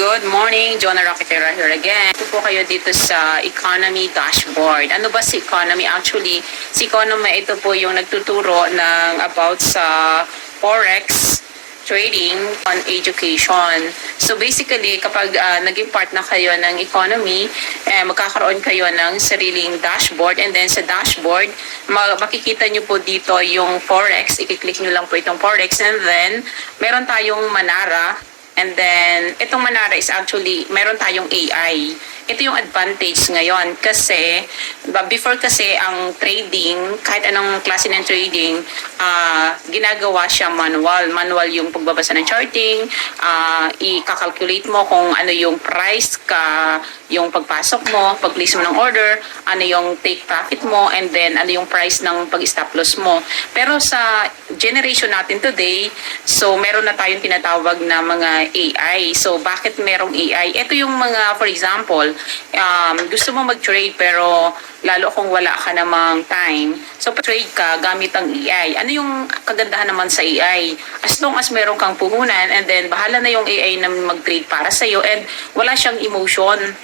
Good morning, Jonah Rocketera here again. Ito po kayo dito sa economy dashboard. Ano ba si economy? Actually, si economy ito po yung nagtuturo ng about sa forex trading on education. So basically, kapag naging part na kayo ng economy, magkakaroon kayo ng sariling dashboard, and then sa dashboard, makikita nyo po dito yung forex. I-click nyo lang po itong forex, and then meron tayong Manara. And then, itong Manara is actually, meron tayong AI. Ito yung advantage ngayon kasi, before kasi ang trading, kahit anong klase ng trading, ginagawa siya manual. Manual yung pagbabasa ng charting, i-calculate mo kung ano yung price yung pagpasok mo, pag-place mo ng order, ano yung take profit mo, and then ano yung price ng pag-stop loss mo. Pero sa generation natin today, so meron na tayong tinatawag na mga AI. So bakit merong AI? Ito yung mga, for example, gusto mo mag-trade pero lalo kung wala ka namang time. So trade ka gamit ang AI. Ano yung kagandahan naman sa AI? As long as meron kang puhunan, and then bahala na yung AI na mag-trade para sa'yo, and wala siyang emotion.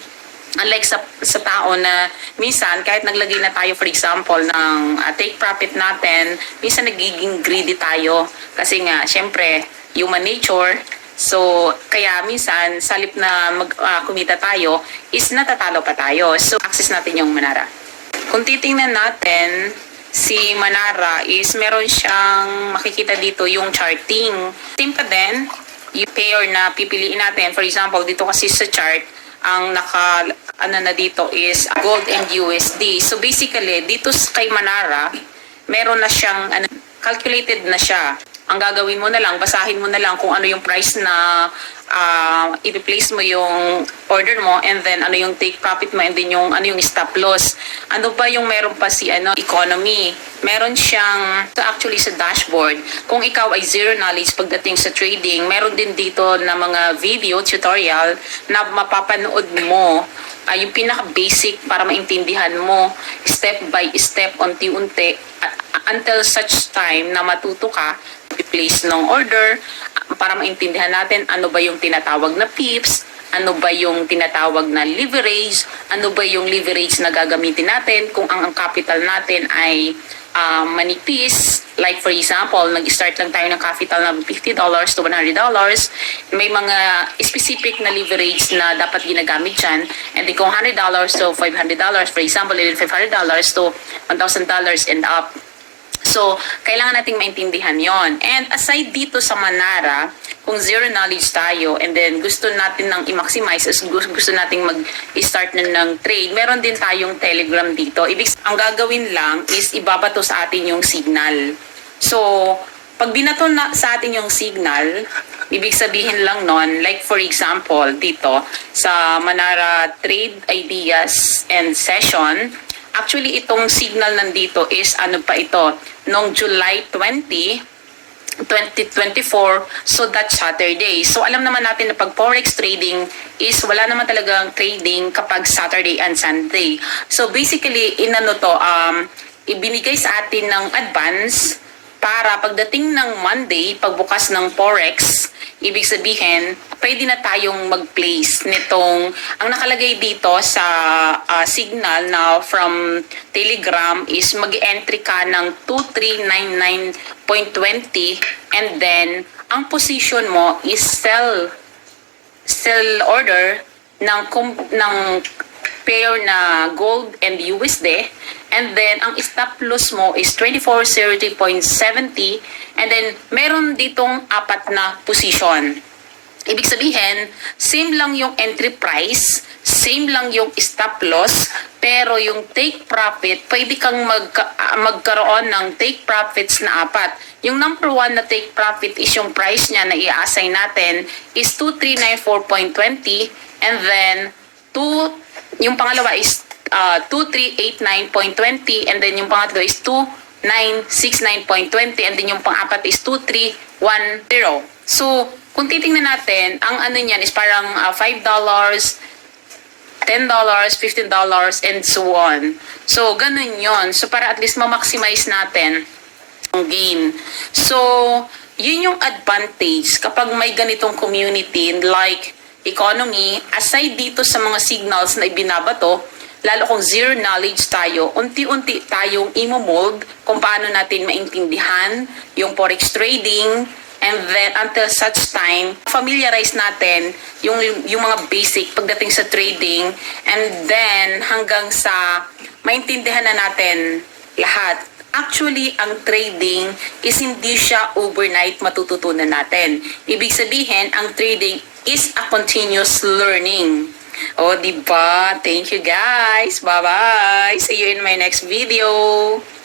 Unlike sa tao na minsan kahit naglagay na tayo for example ng take profit natin, minsan nagiging greedy tayo kasi nga syempre human nature. So kaya minsan salip na kumita tayo is natatalo pa tayo. So access natin yung Manara. Kung titingnan natin si Manara is meron siyang makikita dito yung charting. Same pa din yung pair na pipiliin natin. For example, dito kasi sa chart ang na dito is gold and USD. So basically, dito kay Manara, meron na siyang calculated na siya. Ang gagawin mo na lang, basahin mo na lang kung ano yung price na i-place mo yung order mo, and then ano yung take profit mo, and then yung ano yung stop loss. Ano ba yung meron pa si economy? Meron siyang actually sa dashboard. Kung ikaw ay zero knowledge pagdating sa trading, meron din dito na mga video tutorial na mapapanood mo. Yung pinaka-basic para maintindihan mo step by step, unti-unti, until such time na matuto ka i-place ng order, para maintindihan natin ano ba yung tinatawag na pips, ano ba yung tinatawag na leverage, ano ba yung leverage na gagamitin natin kung ang capital natin ay manipis. Like for example, nag-start lang tayo ng capital ng $50 to $100. May mga specific na leverage na dapat ginagamit dyan. And then kung $100 to $500, for example, $500 to $1,000 and up. So, kailangan nating maintindihan yon. And aside dito sa Manara, kung zero knowledge tayo, and then gusto natin nang i-maximize, gusto nating mag-start ng trade, meron din tayong Telegram dito. Ang gagawin lang is ibabato sa atin yung signal. So, pag binato na sa atin yung signal, ibig sabihin lang nun, like for example, dito sa Manara Trade Ideas and Session, actually itong signal nandito is ano pa ito, noong July 2024, so that's Saturday. So alam naman natin na pag forex trading is wala naman talagang trading kapag Saturday and Sunday. So basically ibinigay sa atin ng advance para pagdating ng Monday, pagbukas ng forex, ibig sabihin, pwede na tayong mag-place nitong, ang nakalagay dito sa signal na from Telegram is mag-entry ka ng 2399.20, and then ang position mo is sell order ng pair na gold and USD, and then ang stop loss mo is 24.70, and then meron ditong apat na position. Ibig sabihin, same lang yung entry price, same lang yung stop loss, pero yung take profit, pwede kang magkaroon ng take profits na apat. Yung number 1 na take profit is yung price niya na i-assign natin is 2394.20, and then yung pangalawa is 2389.20, and then yung pangatlo is 2969.20, and then yung pang-apat is 2310. So, kung titingnan natin, ang ano niyan is parang $5, $10, $15, and so on. So, ganun yon. So, para at least ma-maximize natin ang gain. So, yun yung advantage kapag may ganitong community like economy, aside dito sa mga signals na ibinabato, lalo kung zero knowledge tayo, unti-unti tayong imo-mold kung paano natin maintindihan yung forex trading, and then until such time, familiarize natin yung mga basic pagdating sa trading, and then hanggang sa maintindihan na natin lahat. Actually, ang trading is hindi siya overnight matututunan natin. Ibig sabihin, ang trading is a continuous learning. O, diba? Thank you guys. Bye-bye. See you in my next video.